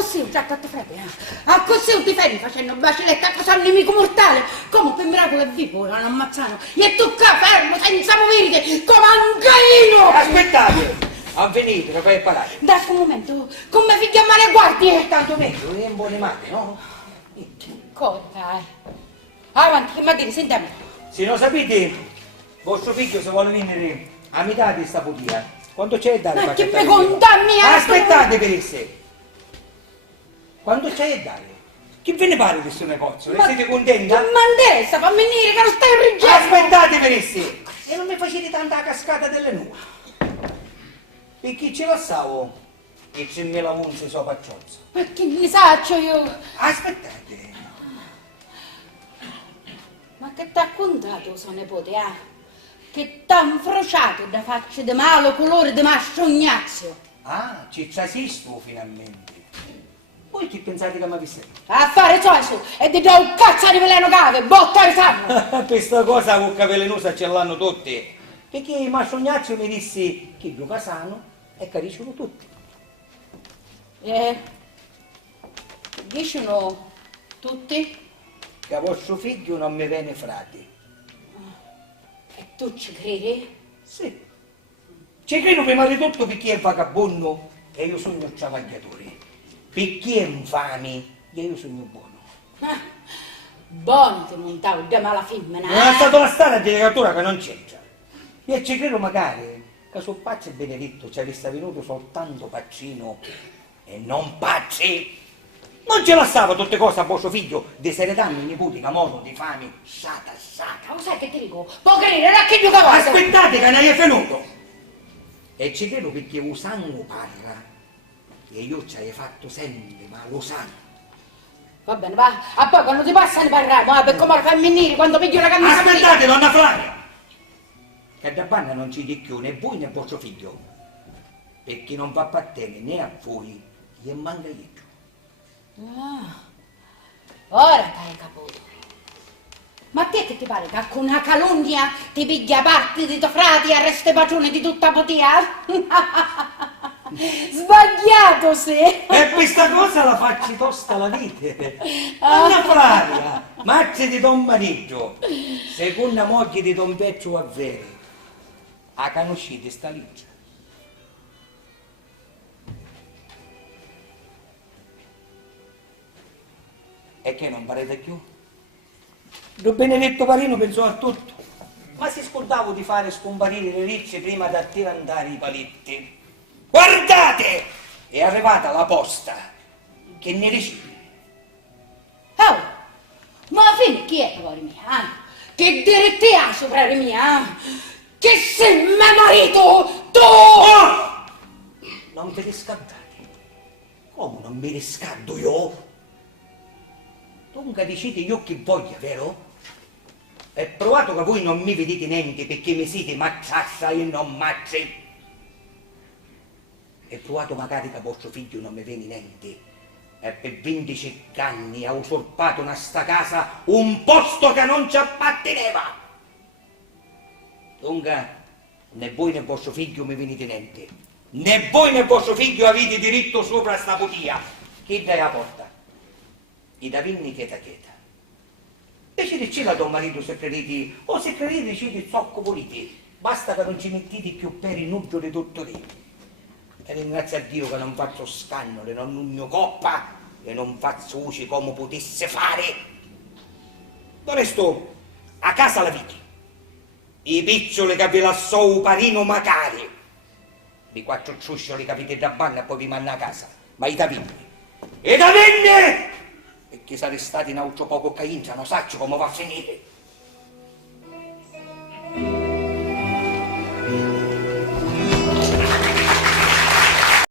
così un tratto freddo, a così un ti fermi facendo bacilletta cosa al nemico mortale, come per miracolo è vivo, non ammazzano, e tu qua fermo, senza muoverti, come un caino! Aspettate! Han finito, che fai parlare? Da un momento, come figlia male guardi! E tanto meglio, è in buone mani, no? Cosa dai? Avanti, che mi dite, sentiamo. Se non sapete, vostro figlio se vuole venire a metà di sta putia, quanto c'è da dare? Ma che mi condanni? Aspettate per esse! Quanto c'è da dare? Che ve ne pare di questo negozio? Ne siete contenti? Ma mandessa, fammi venire che non stai riggendo! Aspettate per esse! E non mi facete tanta cascata delle nuove. E chi ce la stavo? E c'è me la munze sopra ciozzo. Ma che ne saccio io? Aspettate! Ma che t'ha contato suo nipote, Che t'ha infrociato da facce di malo colore di mastrognazio. Ah, ci trasisto finalmente. Voi chi pensate che mi avesse? A fare su e ti do un cazzo di veleno cave, botta di sangue! Questa cosa con cavelenosa ce l'hanno tutti. Perché il mastrognazio mi disse che Luca sano e cariscono tutti. Dicono tutti? Che a vostro figlio non mi viene frate. E tu ci credi? Sì. Ci credo prima di tutto perché è vagabondo e io sono il travagliatore. Perché è infame e io sono buono. Buono ti montavo da mala femmina. Non è stato la strada di legatura che non c'entra. E ci credo magari che sul pazzo benedetto ci avesse venuto soltanto Paccino e non Pazzi. Non ce la stava tutte cose a vostro figlio, di seredanni, nipoti, camono, di fame, sata. Ma lo sai che ti dico? Può credere, era che io cavolo! Aspettate che ne è venuto! E ci credo perché usango parla, e io ci hai fatto sempre, ma lo sanno. Va bene, va, a poi quando ti passa ne parliamo, per come fammi venire quando piglio la camisa. Aspettate, donna Flavia! Che da banna non ci dico né voi né vostro figlio, perché non va a appartiene né a voi, e manca io. Ora t'hai capito. Ma a te che ti pare che con una calunnia ti piglia parte di tuoi frati e resta padrone di tutta potia? Sbagliato se! E questa cosa la faccio tosta la vita. Donna Flavia, mazze di Don Marito, seconda moglie di Don Peccio Avveri. A conoscete sta legge? E che non parete più? Don Benedetto Parino pensò a tutto, ma si scordavo di fare scomparire le ricce prima di attirandare i paletti. Guardate! È arrivata la posta che ne riceve. Oh, ma alla fine chi è cuore mia? Che diretti ha sopra di mia? Che sei mio marito, tu! Oh! Non ve ne scaldate. Come non me ne scaldo io? Dunque dicete io che voglio, vero? È provato che voi non mi vedete niente perché mi siete mazzassa e non mazzi. È provato magari che vostro figlio non mi vede niente. E per 25 anni ha usurpato in sta casa un posto che non ci apparteneva. Dunque, né voi né vostro figlio mi venite niente. Né voi né vostro figlio avete diritto sopra sta putia. Chi dai la porta? I da vinni cheta. Invece di la Don Marito se credete, o se credete dicete zocco volete. Basta che non ci mettete più per i nuggioli tutto lì. E ringrazio a Dio che non faccio scannole, non nugno coppa e non faccio uci come potesse fare. Do resto a casa la vita. I piccioli che vi lassò Parino Macari. I 4 ciuscioli capite da banca e poi vi manna a casa. Ma i da vinni. E da vinni! Perché sarete stati in altro poco che intrano, saccio come va a finire.